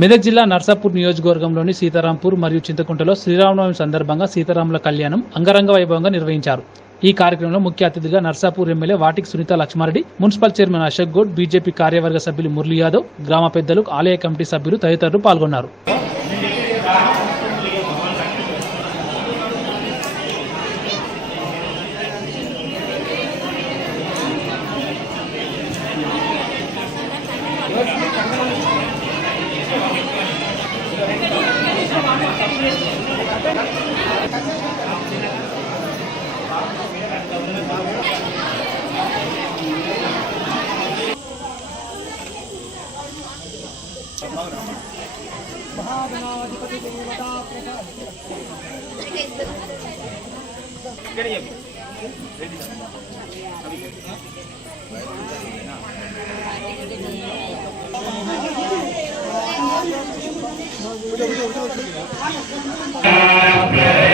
మెదక్ జిల్లా నర్సాపూర్ నియోజకవర్గంలోని సీతారాంపూర్ మరియు చింతకుంటలో శ్రీరామనవమి సందర్భంగా సీతారాముల కళ్యాణం అంగరంగ వైభవంగా నిర్వహించారు. ఈ కార్యక్రమంలో ముఖ్య అతిథిగా నర్సాపూర్ ఎమ్మెల్యే వాటికి Sunitha Laxma Reddy, municipal chairman Ashok Goud, BJP కార్యవర్గ సభ్యులు మురళీ యాదవ్, గ్రామ పెద్దలు, ఆలయ కమిటీ సభ్యులు తదితరులు పాల్గొన్నారు. Yeah.